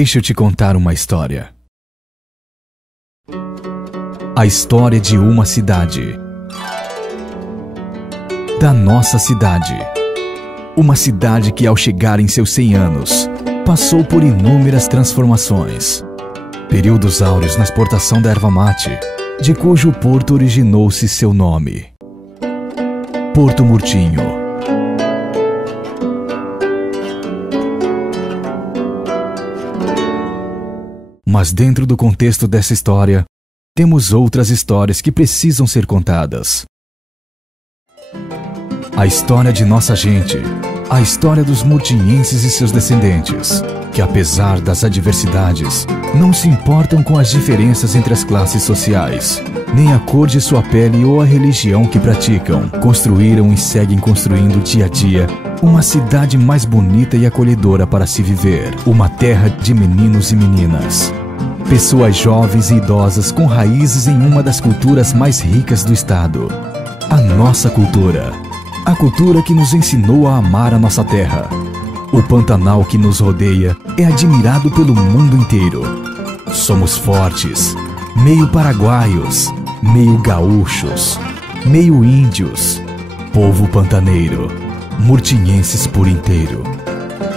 Deixa eu te contar uma história. A história de uma cidade. Da nossa cidade. Uma cidade que, ao chegar em seus 100 anos, passou por inúmeras transformações. Períodos áureos na exportação da erva mate, de cujo porto originou-se seu nome. Porto Murtinho. Mas dentro do contexto dessa história, temos outras histórias que precisam ser contadas. A história de nossa gente, a história dos murtinhenses e seus descendentes, que apesar das adversidades, não se importam com as diferenças entre as classes sociais, nem a cor de sua pele ou a religião que praticam. Construíram e seguem construindo dia a dia uma cidade mais bonita e acolhedora para se viver, uma terra de meninos e meninas. Pessoas jovens e idosas com raízes em uma das culturas mais ricas do estado. A nossa cultura. A cultura que nos ensinou a amar a nossa terra. O Pantanal que nos rodeia é admirado pelo mundo inteiro. Somos fortes, meio paraguaios, meio gaúchos, meio índios, povo pantaneiro, murtinhenses por inteiro.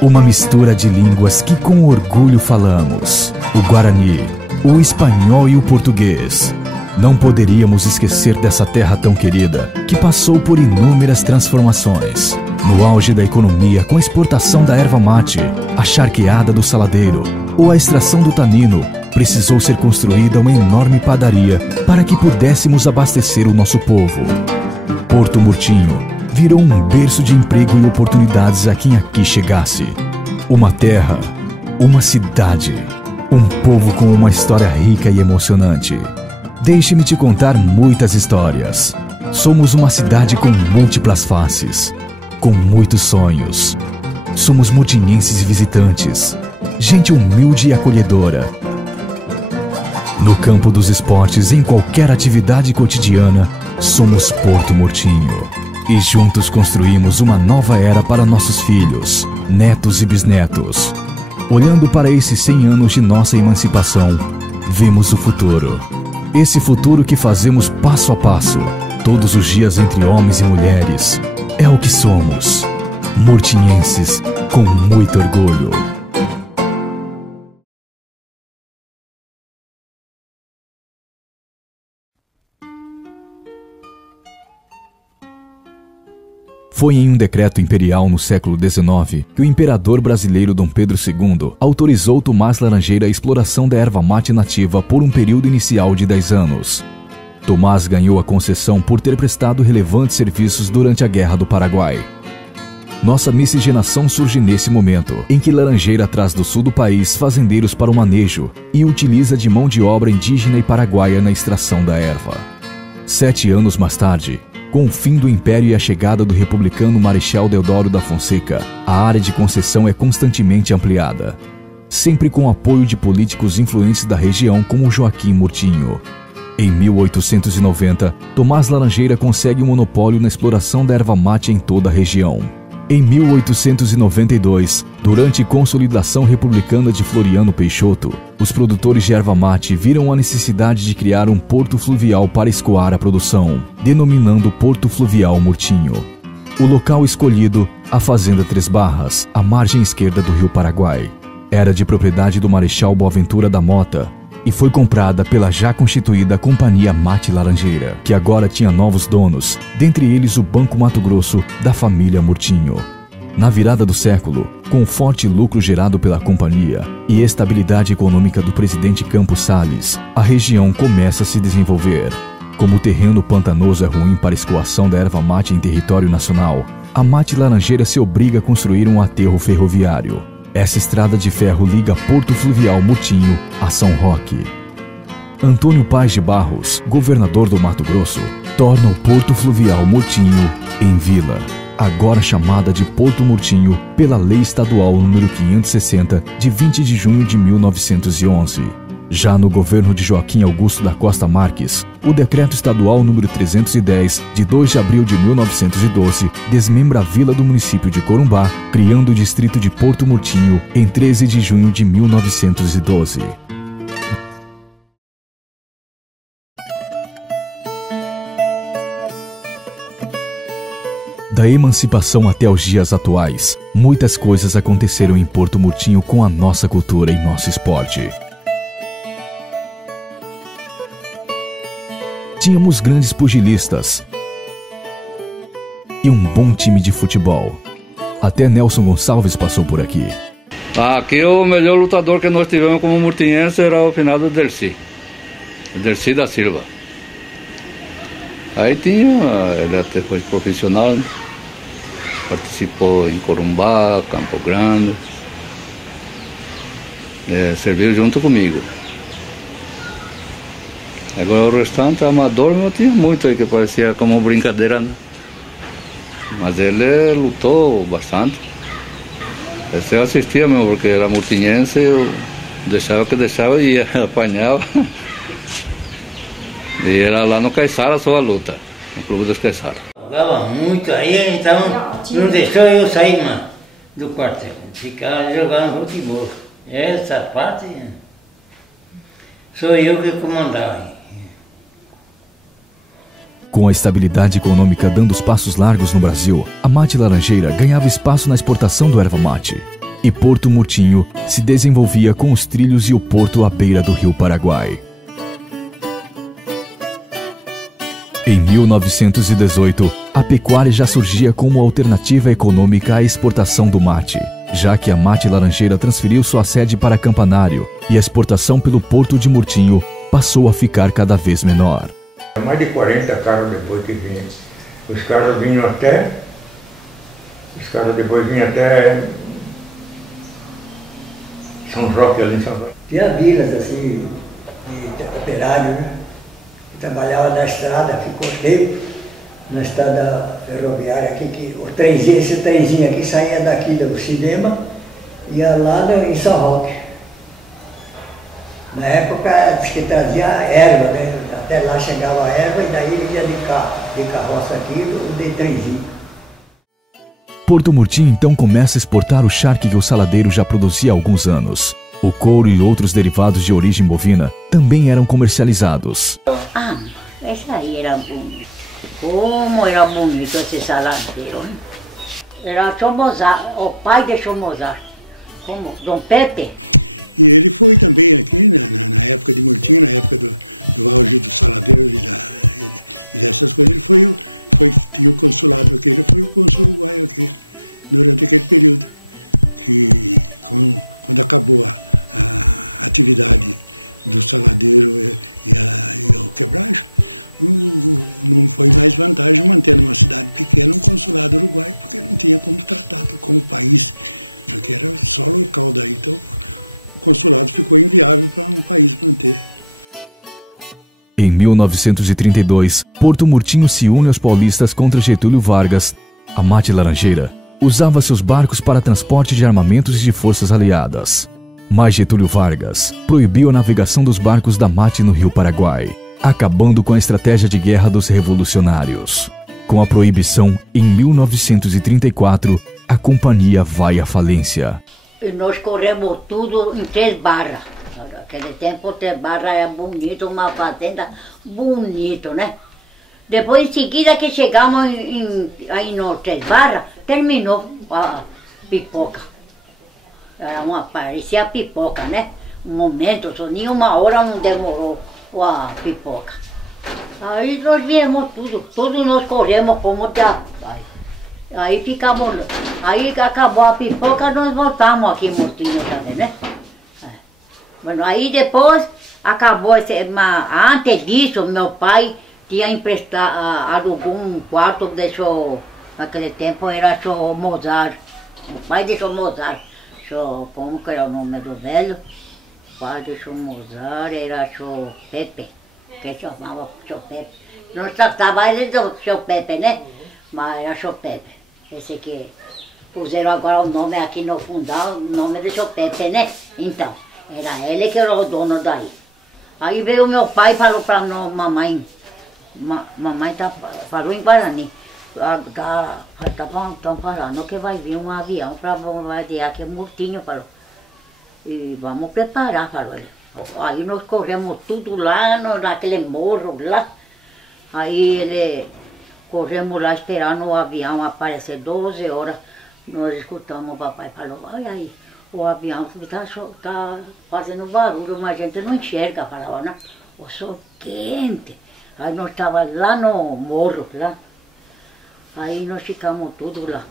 Uma mistura de línguas que com orgulho falamos: o Guarani, o espanhol e o português. Não poderíamos esquecer dessa terra tão querida, que passou por inúmeras transformações. No auge da economia, com a exportação da erva mate, a charqueada do saladeiro ou a extração do tanino, precisou ser construída uma enorme padaria para que pudéssemos abastecer o nosso povo. Porto Murtinho virou um berço de emprego e oportunidades a quem aqui chegasse. Uma terra, uma cidade, um povo com uma história rica e emocionante. Deixe-me te contar muitas histórias. Somos uma cidade com múltiplas faces, com muitos sonhos. Somos murtinhenses e visitantes, gente humilde e acolhedora. No campo dos esportes, em qualquer atividade cotidiana, somos Porto Murtinho. E juntos construímos uma nova era para nossos filhos, netos e bisnetos. Olhando para esses 100 anos de nossa emancipação, vemos o futuro. Esse futuro que fazemos passo a passo, todos os dias entre homens e mulheres. É o que somos, murtinhenses com muito orgulho. Foi em um decreto imperial no século XIX que o imperador brasileiro Dom Pedro II autorizou Tomás Laranjeira a exploração da erva mate nativa por um período inicial de 10 anos. Tomás ganhou a concessão por ter prestado relevantes serviços durante a Guerra do Paraguai. Nossa miscigenação surge nesse momento, em que Laranjeira traz do sul do país fazendeiros para o manejo e utiliza de mão de obra indígena e paraguaia na extração da erva. 7 anos mais tarde, com o fim do Império e a chegada do republicano Marechal Deodoro da Fonseca, a área de concessão é constantemente ampliada, sempre com o apoio de políticos influentes da região como Joaquim Murtinho. Em 1890, Tomás Laranjeira consegue um monopólio na exploração da erva mate em toda a região. Em 1892, durante a consolidação republicana de Floriano Peixoto, os produtores de erva mate viram a necessidade de criar um porto fluvial para escoar a produção, denominando Porto Fluvial Murtinho. O local escolhido, a Fazenda Três Barras, à margem esquerda do Rio Paraguai, era de propriedade do Marechal Boaventura da Mota e foi comprada pela já constituída Companhia Mate Laranjeira, que agora tinha novos donos, dentre eles o Banco Mato Grosso da família Murtinho. Na virada do século, com o forte lucro gerado pela companhia e estabilidade econômica do presidente Campos Salles, a região começa a se desenvolver. Como o terreno pantanoso é ruim para a escoação da erva mate em território nacional, a Mate Laranjeira se obriga a construir um aterro ferroviário. Essa estrada de ferro liga Porto Fluvial Murtinho a São Roque. Antônio Paz de Barros, governador do Mato Grosso, torna o Porto Fluvial Murtinho em vila, agora chamada de Porto Murtinho pela Lei Estadual nº 560, de 20 de junho de 1911. Já no governo de Joaquim Augusto da Costa Marques, o Decreto Estadual número 310, de 2 de abril de 1912, desmembra a vila do município de Corumbá, criando o distrito de Porto Murtinho em 13 de junho de 1912. Da emancipação até os dias atuais, muitas coisas aconteceram em Porto Murtinho com a nossa cultura e nosso esporte. Tínhamos grandes pugilistas e um bom time de futebol. Até Nelson Gonçalves passou por aqui. Aqui o melhor lutador que nós tivemos como murtinhense era o finado Dercy da Silva. Aí tinha, ele até foi profissional, né? Participou em Corumbá, Campo Grande, serviu junto comigo. Agora o restante, amador, não tinha muito aí, que parecia como brincadeira, né? Mas ele lutou bastante. Esse eu assistia mesmo, porque era murtinhense, eu deixava que deixava e ia, apanhava. E era lá no Caiçara só a luta, no Clube dos Caiçara. Jogava muito aí, então não deixou eu sair mais do quartel. Ficava jogando futebol. Essa parte sou eu que comandava. Com a estabilidade econômica dando os passos largos no Brasil, a mate laranjeira ganhava espaço na exportação do erva mate. E Porto Murtinho se desenvolvia com os trilhos e o porto à beira do rio Paraguai. Em 1918, a pecuária já surgia como alternativa econômica à exportação do mate, já que a mate laranjeira transferiu sua sede para Campanário e a exportação pelo Porto de Murtinho passou a ficar cada vez menor. Mais de 40 carros depois que vinham. Os carros vinham até... Os carros depois vinham até... São Roque, ali em São Roque. Tinha vilas assim, de operário, né? Trabalhava na estrada, ficou tempo na estrada ferroviária aqui, que o trenzinho, esse trenzinho aqui saía daqui do cinema e ia lá em São Roque. Na época, diz que trazia erva, né? Até lá chegava a erva e daí ia de carro, de carroça aqui ou de trenzinho. Porto Murtinho então começa a exportar o charque que o saladeiro já produzia há alguns anos. O couro e outros derivados de origem bovina também eram comercializados. Ah, esse aí era bonito. Como era bonito esse saladeiro, hein? Era Chomozar, o pai de Chomozar, como Dom Pepe. E ele foi também aqui, na época de Murtinho, na época do auge do saladeiro e dessas coisas, ele tinha o consulado aqui, ele foi o cônsul uruguaio aqui, durante aquele período. Que quando acabou a atividade do saladeiro e o quebragem, não foi mais vantagem manter numa cidade pequena um consulado uruguaio, porque não tinha como tratar com o país, aqui era só local daí, então o consulado ficou inviável para um país manter. Em 1932, Porto Murtinho se une aos paulistas contra Getúlio Vargas. A mate laranjeira usava seus barcos para transporte de armamentos e de forças aliadas. Mas Getúlio Vargas proibiu a navegação dos barcos da mate no rio Paraguai, acabando com a estratégia de guerra dos revolucionários. Com a proibição, em 1934, a companhia vai à falência. E nós corremos tudo em 3 barras. Naquele tempo 3 barras era bonito, uma fazenda bonito, né? Depois em seguida que chegamos aí no 3 barras, terminou a pipoca. Parecia pipoca, né? Um momento, só nem 1 hora não demorou a pipoca. Aí nós viemos tudo nós corremos como da... Aí ficamos, aí acabou a pipoca, nós voltamos aqui em Murtinho também, né? Bueno, aí depois acabou, antes disso meu pai tinha emprestado, alugou um quarto, deixou, naquele tempo era só Mozart, o pai deixou Mozart, como que era o nome do velho? O pai deixou Mozart, era só Pepe, que chamava só Pepe. Nós tratava ele de só Pepe, né? Mas era só Pepe. Esse que puseram agora o nome aqui no fundal, o nome de só Pepe, né? Então, era ele que era o dono daí. Aí veio meu pai e falou pra mamãe, mamãe falou em Guarani, estão falando que vai vir um avião para bombardear aqui Murtinho, falou. E vamos preparar, falou ele. Aí nós corremos tudo lá, naquele morro lá. Aí ele, corremos lá esperando o avião aparecer 12 horas. Nós escutamos, o papai falou, olha aí, o avião está fazendo barulho, mas a gente não enxerga, falava, né? O sol quente. Aí nós estávamos lá no morro, lá. Aí nós ficamos tudo lá.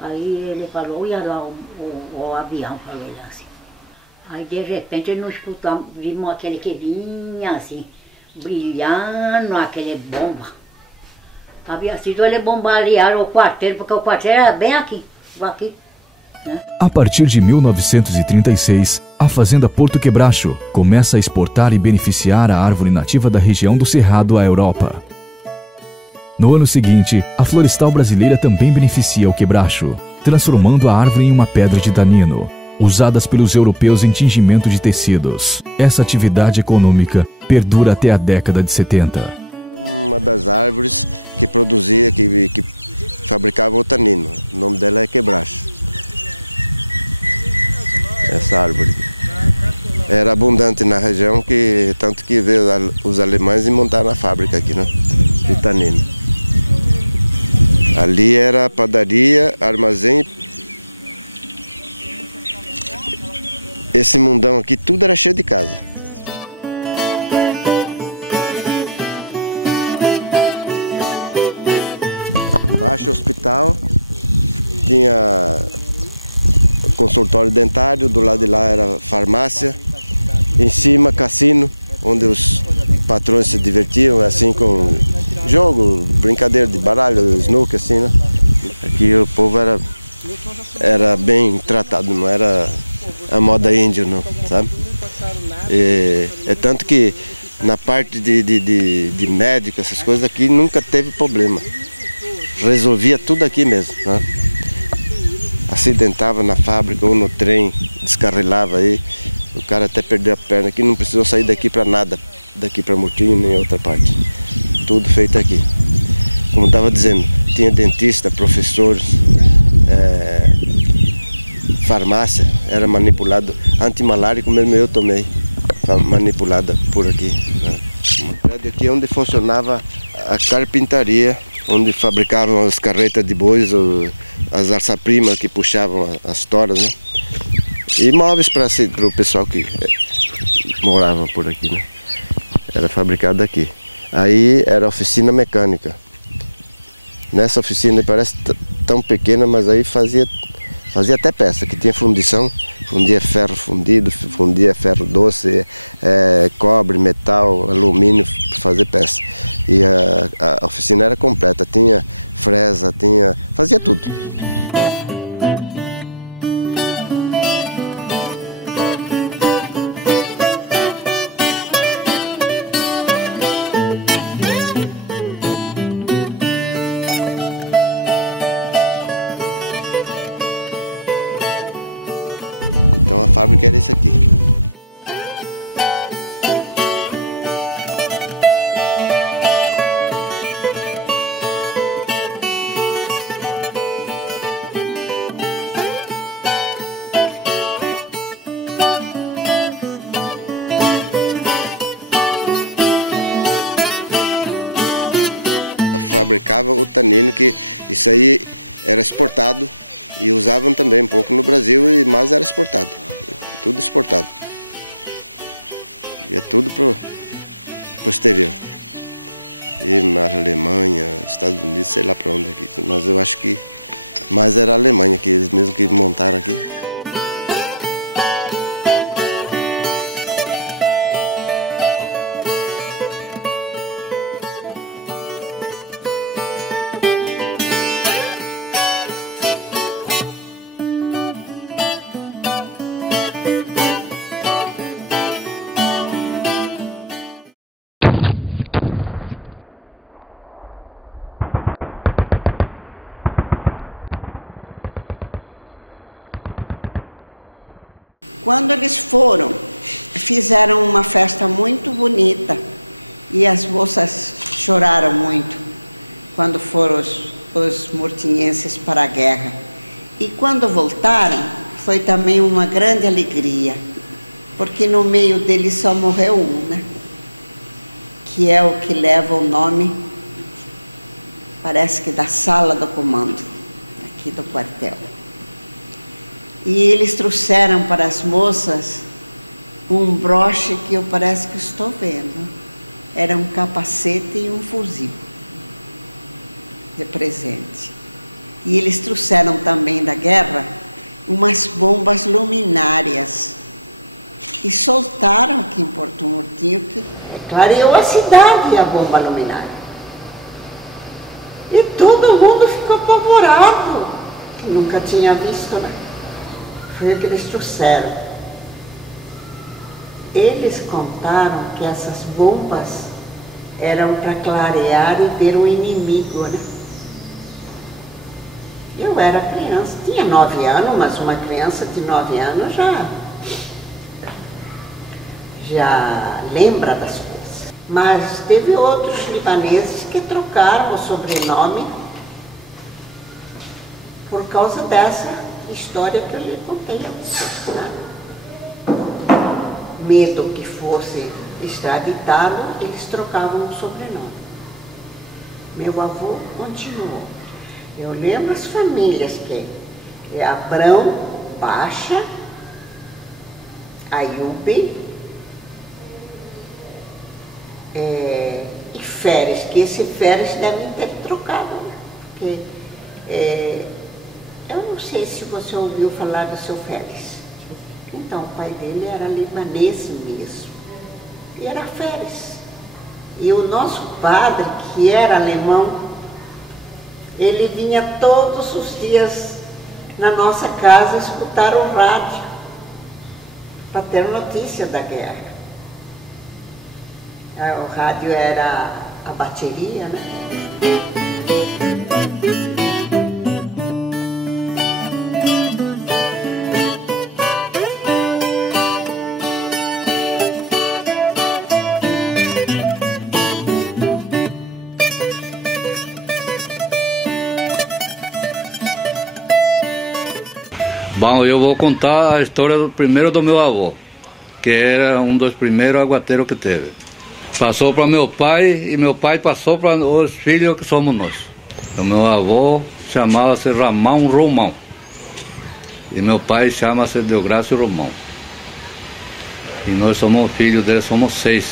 Aí ele falou, olha lá o avião, falou ele assim. Aí de repente nós escutamos, vimos aquele que vinha assim, brilhando, aquele bomba. Havia sido ele bombardear o quartel, porque o quartel era bem aqui, né? A partir de 1936, a Fazenda Porto Quebracho começa a exportar e beneficiar a árvore nativa da região do Cerrado à Europa. No ano seguinte, a Florestal Brasileira também beneficia o quebracho, transformando a árvore em uma pedra de tanino, usadas pelos europeus em tingimento de tecidos. Essa atividade econômica perdura até a década de 70. Uma das árvores que produzia, que fabricava o tanino, o nome dela é quebracho. Essa árvore era abundante na região, tanto que veio os alemães e montaram a fábrica aqui, né, de tanino. Ali era padaria, armazém. Esse mundão aqui, tudo era cheio de casa. Embaixo hospital, tinha consultório dentário, do lado de lá era farmácia. Em cima, cassino, onde os patrões se divertiam, assim, com jogo, brincadeira de baralho, snooker, assim, né? Aqui o povo era bem tratado, não era a moda índio, não, sabe? É tanto que na parte de médico, essas coisas aqui, nunca teve problema. Resolvia tudo aqui mesmo, né? Acidentava na fábrica ou no trem, descarrilava aí. O cara até perdeu a perna aqui, não precisou sair daqui para nada, daqui para Murtinho nem outra parte. Tudo feito aqui. Como estava dizendo, tinha dentista, professores, farmácia, era manipulado, antimalárico mesmo eu tomei, manipulada por aqui. Né? Uma prédio aqui onde funcionava a carpintaria, onde fabricavam as carretas de bois, as alçaprimas que puxavam as toras, né? E móveis para o pessoal que morava por aqui, né? Era fabricado aqui. Aí era oficina mecânica. Nessa oficina parece tão pequena, mas aí fazia até peça, que tinha fundição, fundia ferro fundido, fundia ferro doce, cobre, metal, alumínio para fazer peça. E a oficina era completa, tinha fresa, fazia tudo. Então a fábrica era isso aqui. Fabricava o tanino, que isso aí era exportado. E usavam também um pouco no Brasil, mas era exportado. Tudo exportado. Ia tudo pro exterior. E na Alemanha, Estados Unidos, sei lá para onde aqui. Mas eu acho que mais era a Alemanha, que eles mesmos que montaram aqui. Quando eles foram fizeram uma festa muito bonita e as moças choraram muito quando foram os mortinhenses para a guerra. E quando voltaram, foi também uma grande alegria, porque no meio deles só morreu um, né? Que é o que leva o nome, parece que da sala do comando, aqui do quartel. E eles trouxeram para as moças um broche que eu parece que estou vendo. Era um capacete e um fuzil de presente. E eles trouxeram também da guerra umas bombas luminárias e soltaram aqui em Porto Murtinho, que clareou a cidade, a bomba luminária. E todo mundo ficou apavorado, que nunca tinha visto, né? Foi o que eles trouxeram. Eles contaram que essas bombas eram para clarear e ver o inimigo, né? Eu era criança, tinha 9 anos, mas uma criança de 9 anos já lembra das coisas. Mas teve outros libaneses que trocaram o sobrenome por causa dessa história que eu lhe contei. Né? Medo que fosse extraditado, eles trocavam o sobrenome. Meu avô continuou. Eu lembro as famílias que é Abrão, Baixa, Ayube e Férez, que esse Férez devem ter trocado, né? Porque eu não sei se você ouviu falar do seu Férez. Então, o pai dele era libanês mesmo, e era Férez. E o nosso padre, que era alemão, ele vinha todos os dias na nossa casa escutar o rádio para ter notícia da guerra. O rádio era a bateria, né? Bom, eu vou contar a história primeiro do meu avô, que era um dos primeiros aguateiros que teve. Passou para meu pai e meu pai passou para os filhos que somos nós. O meu avô chamava-se Ramão Romão e meu pai chama-se Deográcio Romão. E nós somos filhos dele, somos 6.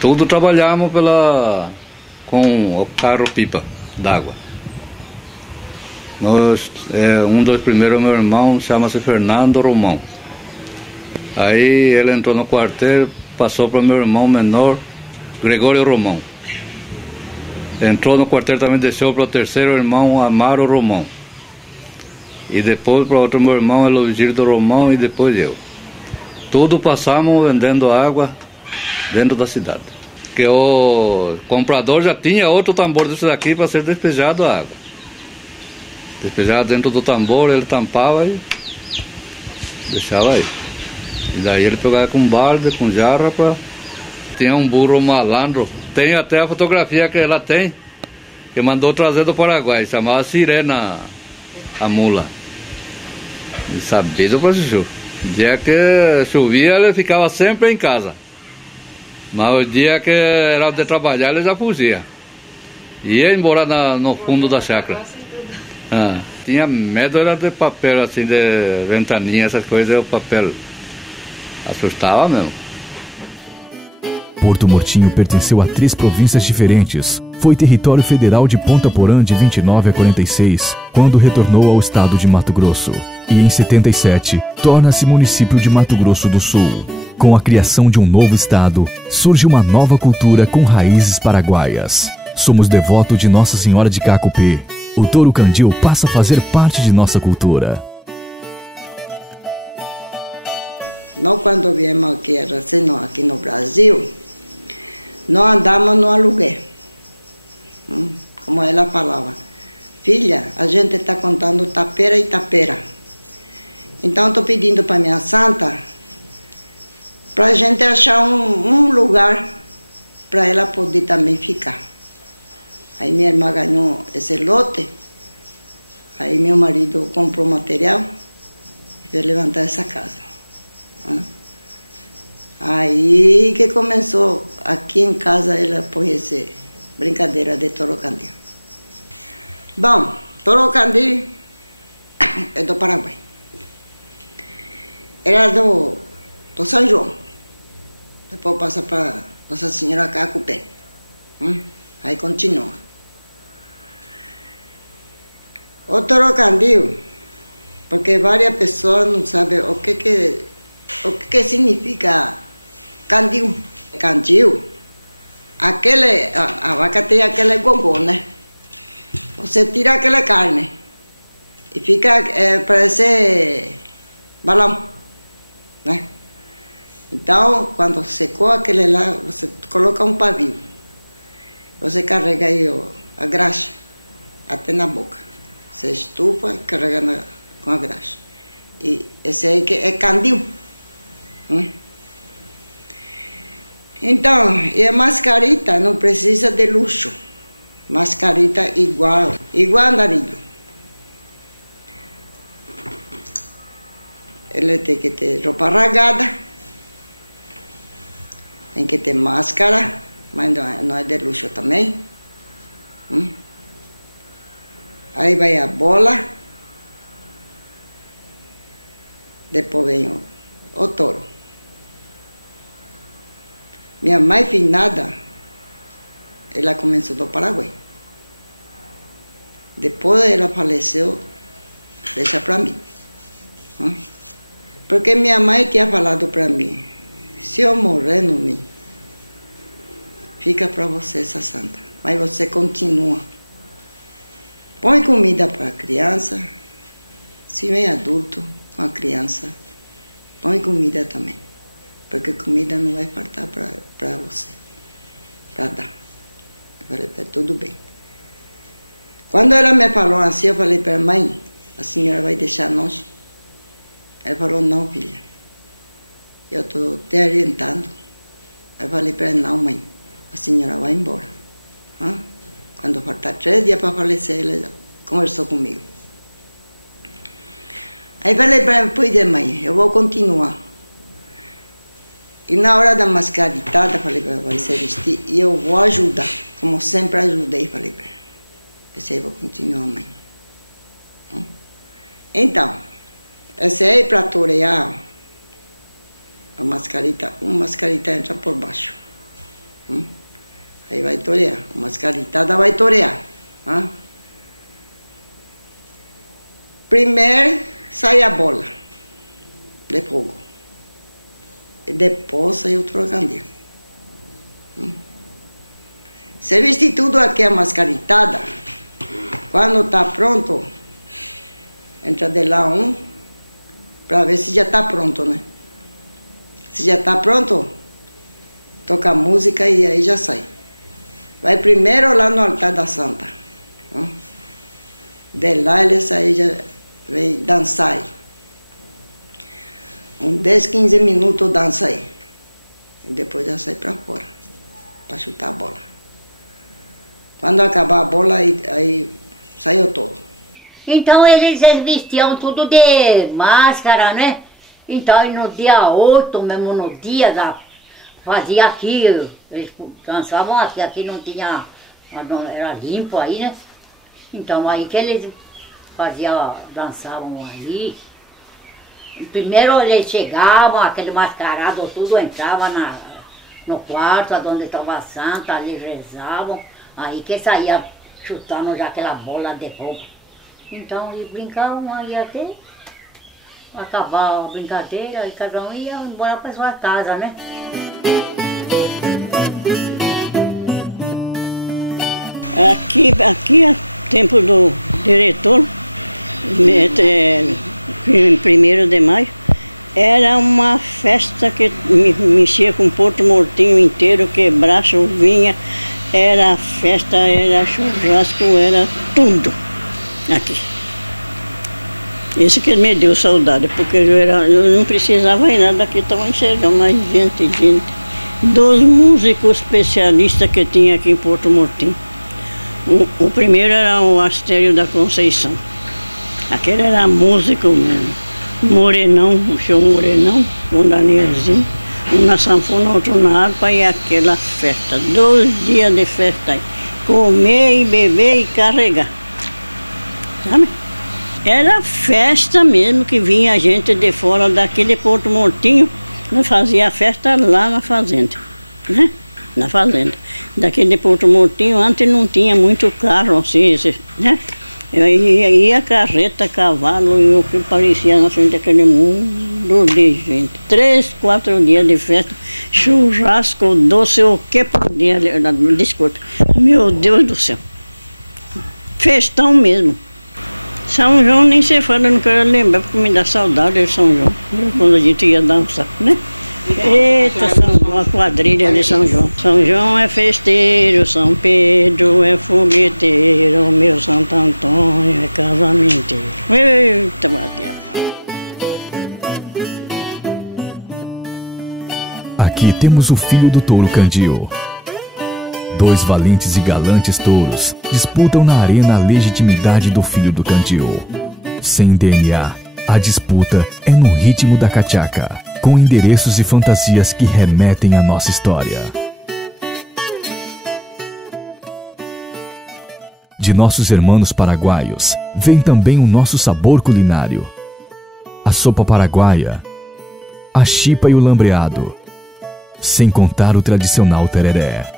Tudo trabalhamos com o carro-pipa d'água. Um dos primeiros, meu irmão, chama-se Fernando Romão. Aí ele entrou no quartel, passou para meu irmão menor, Gregório Romão. Entrou no quartel também, desceu para o terceiro irmão, Amaro Romão. E depois para outro meu irmão, Elogirdo Romão, e depois eu. Tudo passamos vendendo água dentro da cidade. Porque o comprador já tinha outro tambor desse daqui para ser despejado a água. Despejava dentro do tambor, ele tampava e deixava aí. E daí ele pegava com balde, com jarra para... Tinha um burro malandro, tem até a fotografia que ela tem, que mandou trazer do Paraguai, chamava Sirena, a mula. E sabido para chuchu. O dia que chovia, ele ficava sempre em casa. Mas o dia que era de trabalhar, ele já fugia. Ia embora no fundo da chácara. Tinha medo, era de papel, assim, de ventaninha, essas coisas, o papel assustava mesmo. Porto Murtinho pertenceu a 3 províncias diferentes. Foi território federal de Ponta Porã de 29 a 46, quando retornou ao estado de Mato Grosso. E em 77, torna-se município de Mato Grosso do Sul. Com a criação de um novo estado, surge uma nova cultura com raízes paraguaias. Somos devotos de Nossa Senhora de Cacupé. O touro candil passa a fazer parte de nossa cultura. Nós, quando viemos aqui no Brasil, nós andamos no aluguel. Como ela falava, filha, a gente está contando tapeira e tapera. Então, estou pedindo para minha santa para a gente achar um lugar para ela poder também ficar. Aí minha irmã ganhou esse lote, aí meu marido comprou material e veio levantar essa casa. Aí que começou, aqui em casa ela põe essa brincadeira de Torocandi. Bom, Torocandi é do Paraguai. Era do São João. Depois passa para Nossa Senhora Cacupé. Aí continua. O Torocandi, porque várias pessoas não sabem o que significa candiu. Candiu, a vaca tem aquele gogô, né? Você tira aquela carne e fica, parece balão, né? Então, quando secou aquele lá, você coloca um pavio. Você carrega aí a graxa até na boca. Você estufa e carrega com a graxa. E esse aí que é candiu. Então, e a mascarita não precisa de luxo. Mascarita igual andarilho. Ele tem que ter roupa rasgada, tem que ter máscara, mas não é de luxo também. Aí vai a bola, depois vem o touro. Minha mãe finada, ela começou do Paraguai. Depois ela faleceu, deixa para mim. Porque minha mãe tinha falado para mim, se eu morrer no ninho, fica para você essa santa, mas você continua. Põe comida para a criança, se vem adulto com a criança, põe comida também, porque comida não vai faltar para você, para dar. Eu falei, tudo bem. Quando ela me falou assim, eu falei para a mãe, a senhora vai deixar nós? Ela falou, não, filha, eu estou te orientando. Eu falei para ela, não, mãe, a senhora vai embora. Quando faltar 3 dias para falecer, ela conversou comigo. Aí falei para ela, pois é, mãe, eu vou continuar. E na hora da mascaritada, falei para ela, vai se vestir e eu vou ajudar, como sempre ajudei, falei para ela. Esse aí eu vou continuar, mãe. Então, esse aí para torear, uma mascarita entra por baixo. Aí vai torear, a mascaritada vai torear. Primeiro sai a bola de fogo. E depois sai o trocadilho. Se veste tudo aqui a mascaritada, quando está pronto, entra de lá para ver se já está pronto, né? Se já está pronto, toca a música e aí já sai. Vai primeiro lá no altar da santa. De lá ele sai, já vem dançar aí. 10, 15 minutos dança aí. E depois já sai para fora, para chutar a bola. Quando acabar a bola, aí sai o touro. Então eles vestiam tudo de máscara, né? Então no dia 8, mesmo no dia fazia aqui, eles dançavam aqui não tinha, era limpo aí, né? Então aí que eles dançavam aí. Primeiro eles chegavam, aquele mascarado tudo entrava no quarto onde estava a santa, ali rezavam, aí que saía chutando já aquela bola de fogo. Então eles brincavam aí até acabar a brincadeira e cada um ia embora para sua casa, né? Aqui é tempo do diretor, 1º de maio, era uma festa que mexia com Porto Mortinho inteiro, que braço vinha, era festa, era churrasco, era tudo aqui. Esse que me deu saudade, porque eu não precisava ir nada daqui, estava enxergando mais gente. Dos músicos especialistas que tinha aqui em Porto Murtinho. O primeiro era o Astério da Conceição. Aquele era músico mesmo. Morenão, o senhor Morenão, um Danielzinho, um na sanfona, outro na harpa, e aquela festa. 2 dias de festa aí. Comer e beber e carregar. Sabe? Era festa mesmo, que vinha gente de fora daqui de Porto Murtinho. Nós fazia a festa lá na fazenda, né? Na fazenda. Daqui de Porto Murtinho, antes não tinha muito carro assim, né? Ia carreta, cavalo e o que parecia na frente daquele mundo de gente. 3, 4 dias de festa, churrasco, doce, o que podia, desculpa. Meu Deus do céu. Festão mesmo. São João nem se fala, não quero lembrar, porque me dá saudade de São João, quando a gente ia dançar, né? Eita, São João, a quadrilha de São João. São João é festeiro, São Pedro é fogueteiro, meu Santo Antônio é casamenteiro. Eita, batia. Aqui temos o filho do touro Candio. 2 valentes e galantes touros disputam na arena a legitimidade do filho do Candio. Sem DNA, a disputa é no ritmo da cachaca, com endereços e fantasias que remetem à nossa história. De nossos irmãos paraguaios, vem também o nosso sabor culinário. A sopa paraguaia, a chipa e o lambreado, sem contar o tradicional tereré.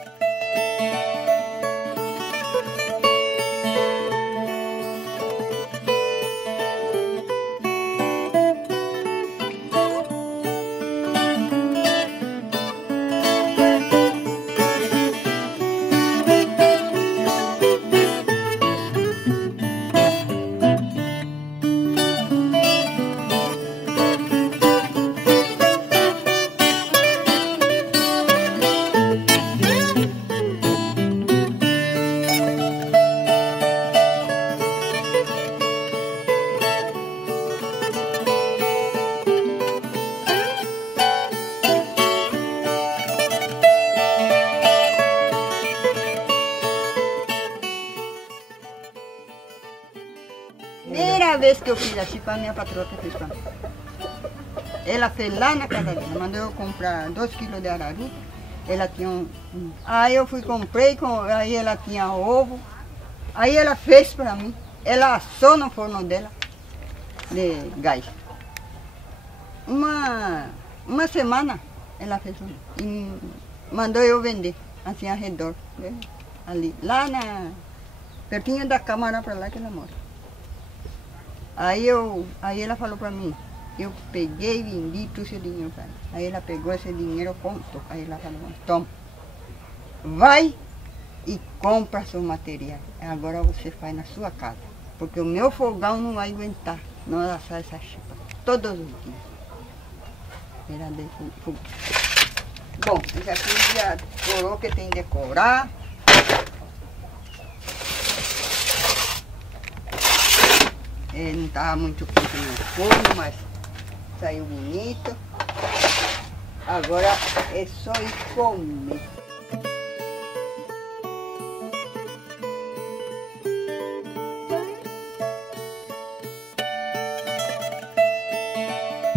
Primeira vez que eu fiz a chipa, a minha patroa que fez pra mim. Ela fez lá na casa dela, mandou eu comprar 2 quilos de araruta. Ela tinha Aí eu fui, comprei, aí ela tinha ovo. Aí ela fez pra mim. Ela assou no forno dela, de gás. Uma semana ela fez pra mim. E mandou eu vender, assim, ao redor. Né? Ali, lá pertinho da câmara pra lá que ela mora. Aí ela falou pra mim, eu peguei, vendi, trouxe o dinheiro pra ela. Aí ela pegou esse dinheiro, contou. Aí ela falou, toma, vai e compra seu material. Agora você faz na sua casa, porque o meu fogão não vai aguentar não assar essa chipa todos os dias. Era de fogo. Bom, esse aqui já decorou que tem que decorar. Não estava muito quente no forno, mas saiu bonito. Agora é só ir comer.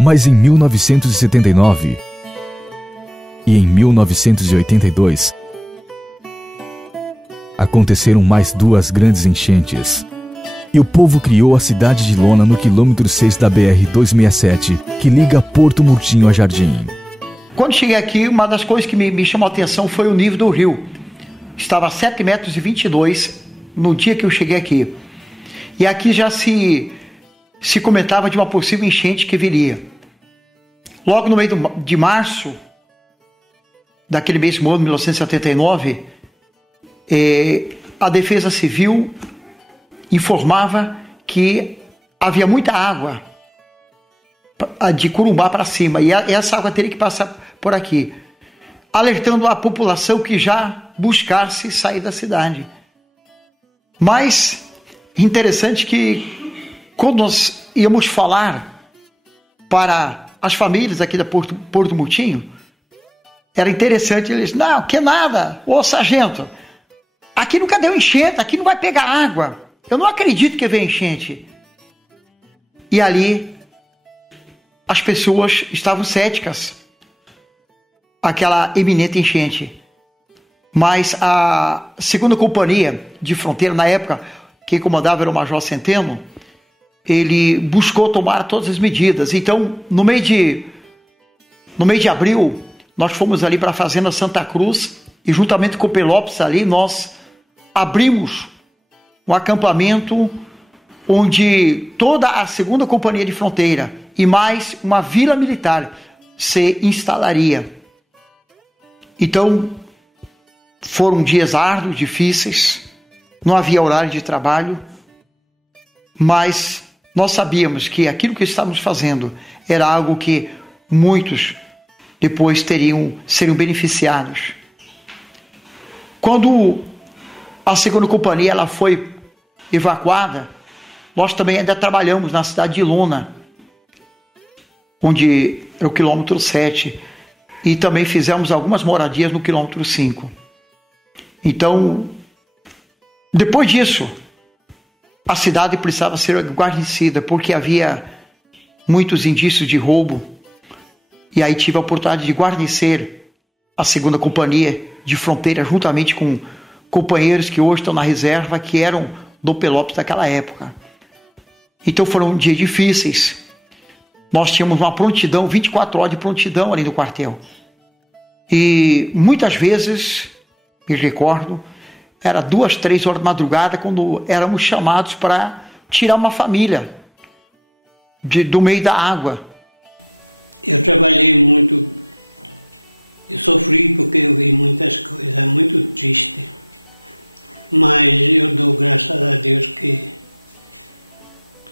Mas em 1979 e em 1982 aconteceram mais 2 grandes enchentes. E o povo criou a cidade de Lona no quilômetro 6 da BR-267, que liga Porto Murtinho a Jardim. Quando cheguei aqui, uma das coisas que me chamou a atenção foi o nível do rio. Estava a 7,22 metros no dia que eu cheguei aqui. E aqui já se comentava de uma possível enchente que viria. Logo no meio de março, daquele mesmo ano, 1979, a Defesa Civil informava que havia muita água de Corumbá para cima, e essa água teria que passar por aqui, alertando a população que já buscasse sair da cidade. Mas interessante que quando nós íamos falar para as famílias aqui da Porto Murtinho, era interessante, eles, não, que nada, ô sargento, aqui nunca deu enchente, aqui não vai pegar água, eu não acredito que venha enchente. E ali as pessoas estavam céticas àquela iminente enchente. Mas a 2ª Companhia de Fronteira, na época, quem comandava era o Major Centeno, ele buscou tomar todas as medidas. Então, no mês de abril, nós fomos ali para a Fazenda Santa Cruz e juntamente com o Pelópolis ali, nós abrimos um acampamento onde toda a 2ª Companhia de Fronteira e mais uma vila militar se instalaria. Então, foram dias árduos, difíceis, não havia horário de trabalho, mas nós sabíamos que aquilo que estávamos fazendo era algo que muitos depois seriam beneficiados. Quando a 2ª Companhia ela foi evacuada, nós também ainda trabalhamos na cidade de Luna, onde é o quilômetro 7, e também fizemos algumas moradias no quilômetro 5. Então, depois disso, a cidade precisava ser guarnecida, porque havia muitos indícios de roubo, e aí tive a oportunidade de guarnecer a 2ª Companhia de Fronteira, juntamente com companheiros que hoje estão na reserva, que eram do Pelópolis daquela época. Então foram dias difíceis. Nós tínhamos uma prontidão, 24 horas de prontidão ali no quartel. E muitas vezes, me recordo, era 2, 3 horas de madrugada quando éramos chamados para tirar uma família do meio da água. Eu trabalhei muito, eu sofri porque eu vi muitas coisas muito tristes. Mas eu dou graças a Deus que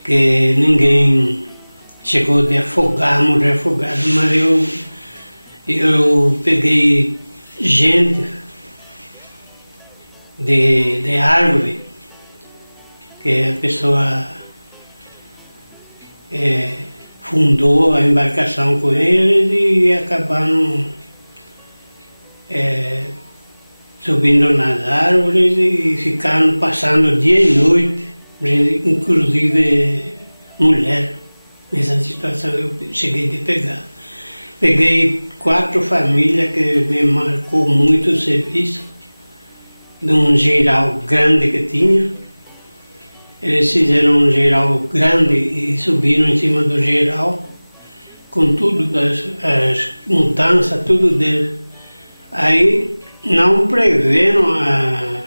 ninguém chegou de morrer afogado, mas eu peguei gente de árvore, que a pessoa fundou a embarcação com eles e acabaram subindo nas árvores e ficaram passando dia e noite, inclusive mulher. Nessa situação eu cheguei de pegar. Peguei 4 famílias que me marcou muito o serviço, de um geral grande que tinha. Eles fizeram um geral grande e subiram em cima do geral, com tudo, as mudanças, tudo dele. Aí não preveram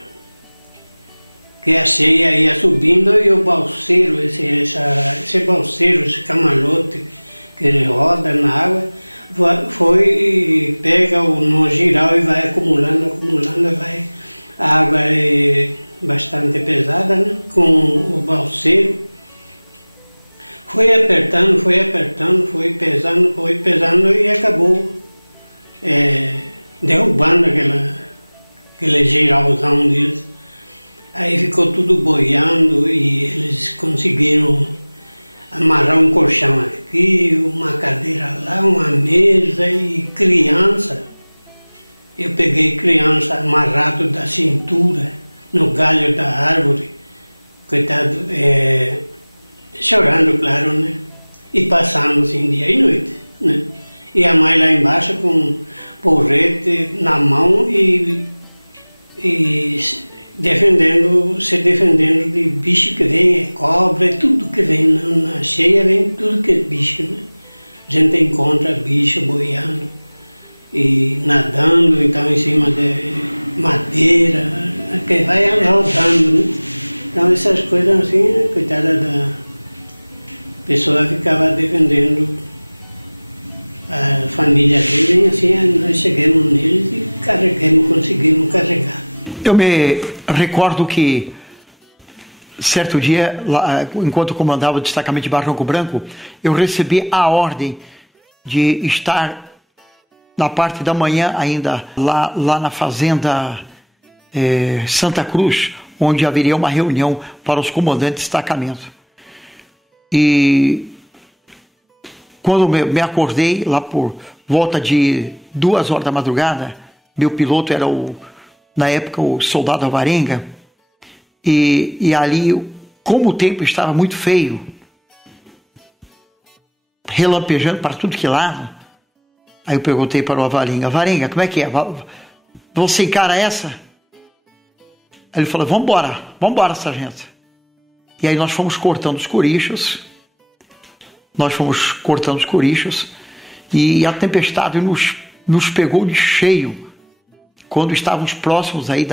que a cheia ia subindo e o balseiro, esse balseiro, esse camalote que ele roda na água, foi pega no giral e vai acumulando, a água é bastante pesada, né? Com o balseiro. Foi apertando, foi pesando e acabou derrubando aquele geralzão deles. Aí ficou tudo boiando e eles conseguiram amarrar um colchão aqui, uma cadeira lá, uma mesa e criança. Eu peguei criança amarrado da cintura no galho da árvore, coitado, chorando, claro, né? E passamos assim dia e noite, né? E a mãe lá embaixo com porrete na mão e se defendendo de bicho que vem, cobra, tudo que vem na cheia, vem tudo que é bicho, né? A gente encontra bicho boiando e nadando, então em cima de madeira, que vai rodando, né? Então essas coisas assim, coitada da pessoa ficava defendendo a família dele e assim nós chegamos neles e conseguimos carregar. Eu me recordo que certo dia, lá, enquanto comandava o destacamento de Barranco Branco, eu recebi a ordem de estar na parte da manhã ainda lá na fazenda Santa Cruz, onde haveria uma reunião para os comandantes de destacamento. E quando me acordei, lá por volta de 2 horas da madrugada, meu piloto era, na época, o soldado Alvarenga, e ali, como o tempo estava muito feio, relampejando para tudo que lado, aí eu perguntei para o Alvarenga: Alvarenga, como é que é? Você encara essa? Aí ele falou: vambora, sargento. E aí nós fomos cortando os corichos, e a tempestade nos pegou de cheio quando estávamos próximos aí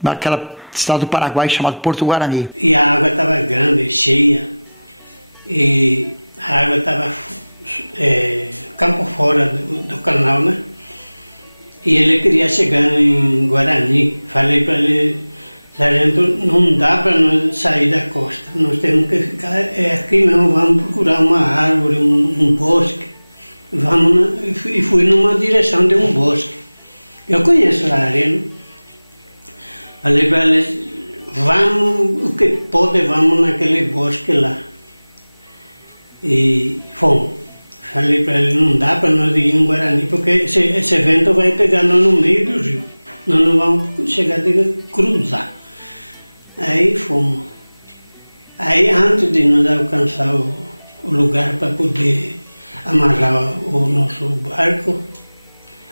daquela cidade do Paraguai chamada Porto Guarani. E a água estava grande, cheia, e a água estava campo fora do canal, né? E ele queria chegar em Guarani. Falei para ele: sargento, não dá para nós sair da costa, nós temos que ficar aqui mesmo, vamos procurar uma árvore, um bosque, e fui numa direção de um bosque. Eu conheço a área, né? Falei para eles: vamos, o que pode, vamos naquele bosque lá. E fomos. Falei para ele: não dá para nós ir em Guarani, porque esse vento vai pegar nós no meio do rio, nós não vamos chegar a cruzar. Aí fomos. Aí antes de nós alcançar o lugar para poder amarrar o nosso barco,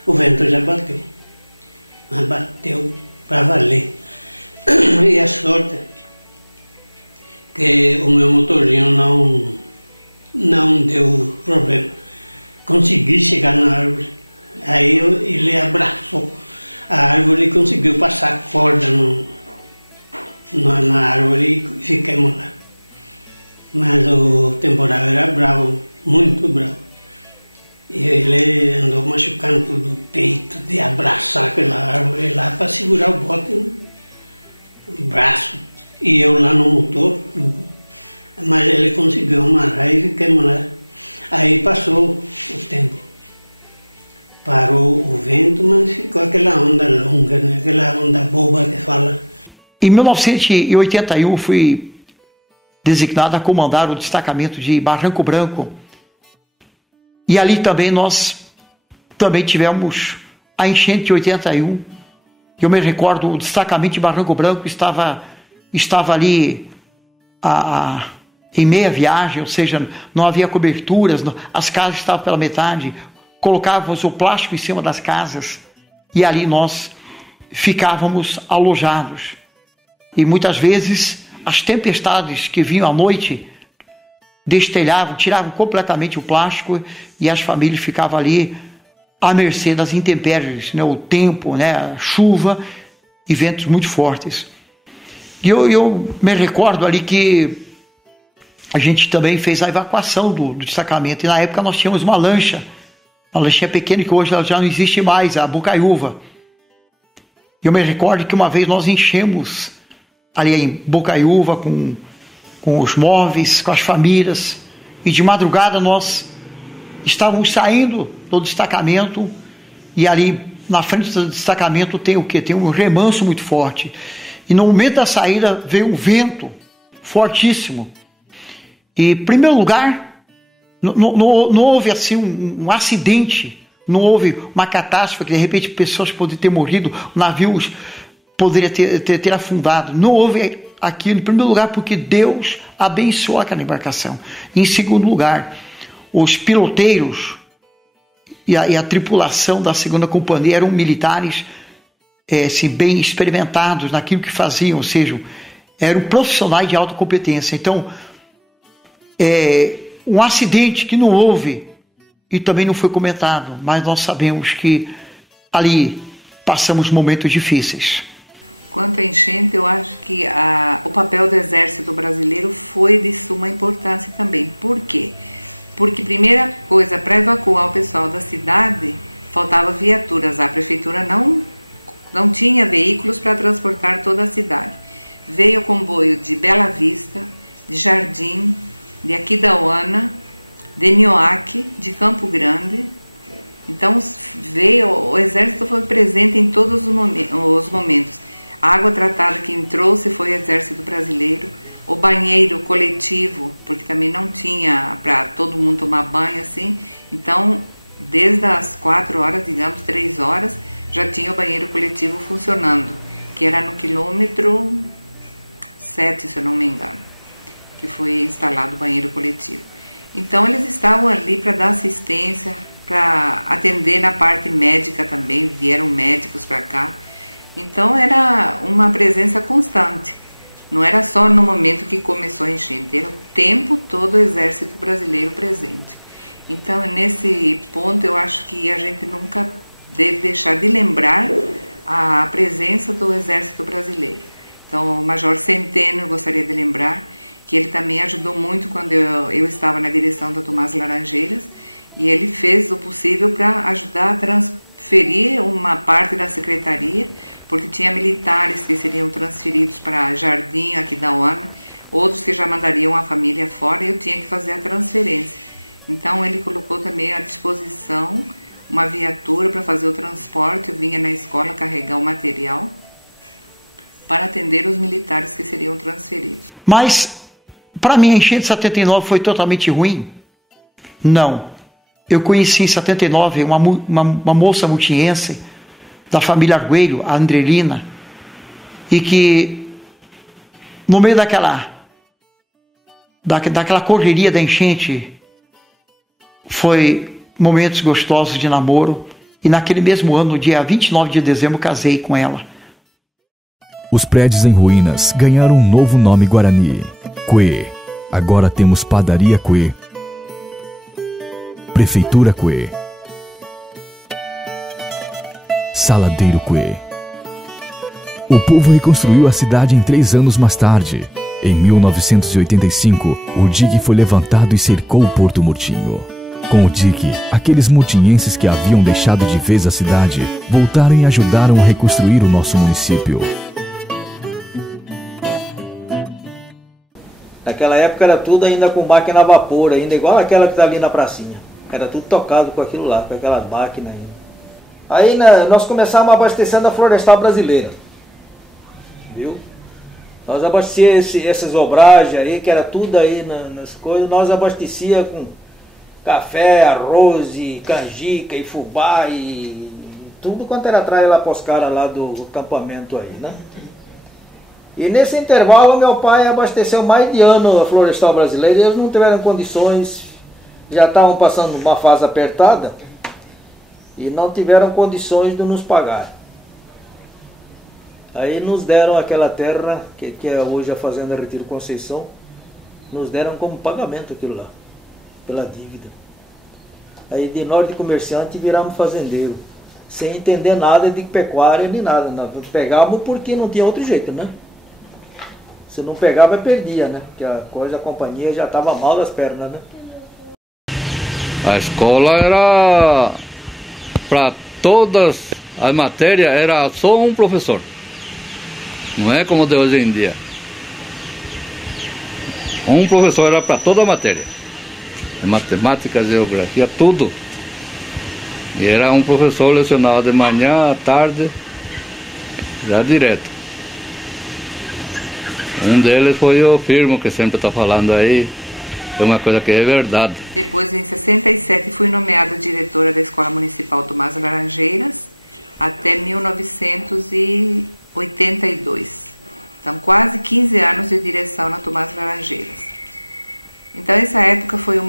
o vento já bateu. Mas bateu para valer. E a sorte que o meu motorzinho não deu problema. Consegui chegar na árvore. Aí ele abraçou a árvore e conseguiu passar a corda na árvore e ficamos lá. Mas o temporal era bravo, muito bravo. E ele andou machucando todo o peito de abraçar aquela árvore lá para segurar o bote, né? O braço. E eu lá no motor. Mas ele conseguiu amarrar e ficamos lá. Aí passou o tempo. Parou o vento, mas ficou aquela onda longa, né? Aquela onda boba que fala. Em 1981 fui designado a comandar o destacamento de Barranco Branco. E ali também nós tivemos a enchente de 81. Eu me recordo, o destacamento de Barranco Branco estava ali em meia viagem, ou seja, não havia coberturas, as casas estavam pela metade, colocávamos o plástico em cima das casas e ali nós ficávamos alojados. E muitas vezes as tempestades que vinham à noite destelhavam, tiravam completamente o plástico e as famílias ficavam ali à mercê das intempéries, né? O tempo, né? A chuva e ventos muito fortes. E eu me recordo ali que a gente também fez a evacuação do destacamento. E na época nós tínhamos uma lanchinha pequena que hoje ela já não existe mais, a Bocaiúva. E eu me recordo que uma vez nós enchemos ali em Bocaiúva com os móveis, com as famílias. E de madrugada nós estávamos saindo do destacamento e ali na frente do destacamento tem o quê? Tem um remanso muito forte. E no momento da saída veio um vento fortíssimo. E, em primeiro lugar, não houve assim um acidente, não houve uma catástrofe que de repente pessoas poderiam ter morrido, navios poderiam ter afundado. Não houve aquilo, em primeiro lugar, porque Deus abençoou aquela embarcação. Em segundo lugar, os piloteiros e a tripulação da segunda companhia eram militares assim, bem experimentados naquilo que faziam, ou seja, eram profissionais de alta competência. Então, um acidente que não houve e também não foi comentado, mas nós sabemos que ali passamos momentos difíceis. Quanto à enchente, eu acho que o papel do Exército Brasileiro foi de suma importância também. Por quê? Porque, primeira coisa, para evacuar o pessoal da cidade, faltava viaturas. A prefeitura não tinha veículos para transportar toda a cidade. Veio o comboio de Bela Vista, de Jardim, de Aquidauana, de Nioaque, de Campo Grande. Então, o Exército foi presente em todos os momentos. A água tratada quem trouxe foi o Exército Brasileiro. o banheiro coletivo, porque também não tinha para todo mundo tomar banho assim, então desde as 4 horas, digamos 3 horas, já tinha o banheiro coletivo funcionando, que era no quilômetro 7, se eu não me engano, que foi instalado o banheiro coletivo. Então eles estavam ali para dar assistência, para atender na parte médica também, vieram médicos para cá. Então era uma presença constante, não era só no momento que começou a enchente, era o tempo todo o Exército Brasileiro presente. Então nesse ponto eu acho que a gente nunca deve deixar de lembrar a presença do Exército Brasileiro. Então o Major Centeno, eu gostaria de lembrar que ele também ajudou muito quando eu estava na direção da Tomás Laranjeiras, e ele fez o possível para ajudar a transferir uma parte da secretaria, porque tinha militares que seriam transferidos para Jardim, aqui da ONU, outros que já mandariam a família fora, e eu tinha que fazer a transferência. Então ele colocou também à disposição uma viatura para fazer o transporte, eu vinha na escola carregar o material para atender os militares que seriam transferidos. Mas, para mim, a enchente de 79 foi totalmente ruim? Não. Eu conheci em 79 uma moça multiense da família Arguelho, a Andrelina, e que no meio daquela correria da enchente foi momentos gostosos de namoro, e naquele mesmo ano, no dia 29 de dezembro, casei com ela. Os prédios em ruínas ganharam um novo nome guarani, Cuê. Agora temos Padaria Cuê, Prefeitura Cuê, Saladeiro Cuê. O povo reconstruiu a cidade em 3 anos mais tarde. Em 1985, o dique foi levantado e cercou o Porto Murtinho. Com o dique, aqueles murtinhenses que haviam deixado de vez a cidade voltaram e ajudaram a reconstruir o nosso município. Naquela época era tudo ainda com máquina a vapor, ainda igual aquela que está ali na pracinha. Era tudo tocado com aquilo lá, com aquelas máquinas ainda. Aí nós começamos abastecendo a Florestal Brasileira, viu? Nós abastecíamos essas obragens aí, que era tudo aí nas coisas, nós abastecia com café, arroz, e canjica, e fubá, e tudo quanto era atrás lá para os caras lá do acampamento aí, né? E nesse intervalo meu pai abasteceu mais de ano a Florestal Brasileira, e eles não tiveram condições, já estavam passando uma fase apertada, e não tiveram condições de nos pagar. Aí nos deram aquela terra, que é hoje a Fazenda Retiro Conceição, nos deram como pagamento aquilo lá, pela dívida. Aí de norte comerciante viramos fazendeiro, sem entender nada de pecuária nem nada. Nós pegávamos porque não tinha outro jeito, né? Se não pegava, perdia, né? Porque a companhia já estava mal das pernas, né? A escola era... Para todas as matérias era só um professor. Não é como de hoje em dia. Um professor era para toda a matéria. Matemática, geografia, tudo. E era um professor lecionava de manhã, à tarde, já direto. Um deles foi o Firmo, que sempre está falando aí. É uma coisa que é verdade. Depois, em 67, fui nomeada diretora da Escola Municipal Tomás Laranjeiras até 1982. Então, quase 15 anos de direção na Tomás Laranjeiras. Então, essa época foi um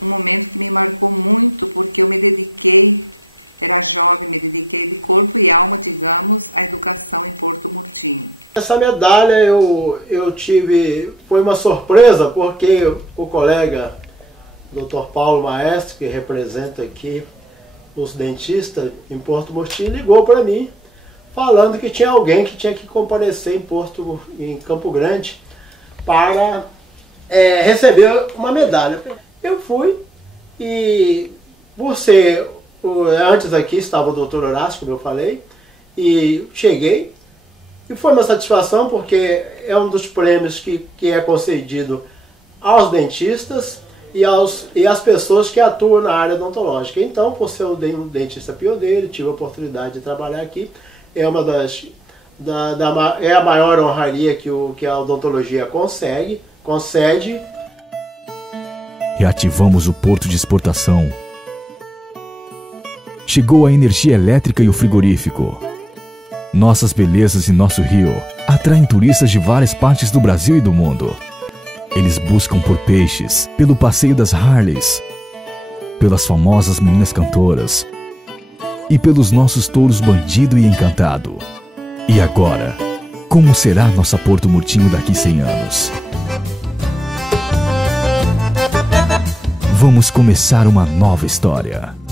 momento que me marcou muito, porque eu me dediquei, era jovem, me dediquei de corpo e alma, digamos, à educação em Porto Murtinho. Essa medalha eu tive, foi uma surpresa, porque o colega Dr. Paulo Maestro, que representa aqui os dentistas em Porto Murtinho, ligou para mim, falando que tinha alguém que tinha que comparecer em Campo Grande para receber uma medalha. Eu fui e, por ser, antes aqui estava o Dr. Horácio, como eu falei, e cheguei, e foi uma satisfação porque é um dos prêmios que é concedido aos dentistas e às pessoas que atuam na área odontológica. Então, por ser um dentista pioneiro, tive a oportunidade de trabalhar aqui, é uma é a maior honraria que a odontologia concede. Reativamos o porto de exportação. Chegou a energia elétrica e o frigorífico. Nossas belezas e nosso rio atraem turistas de várias partes do Brasil e do mundo. Eles buscam por peixes, pelo passeio das Harleys, pelas famosas meninas cantoras e pelos nossos touros bandido e encantado. E agora, como será nossa Porto Murtinho daqui 100 anos? Vamos começar uma nova história.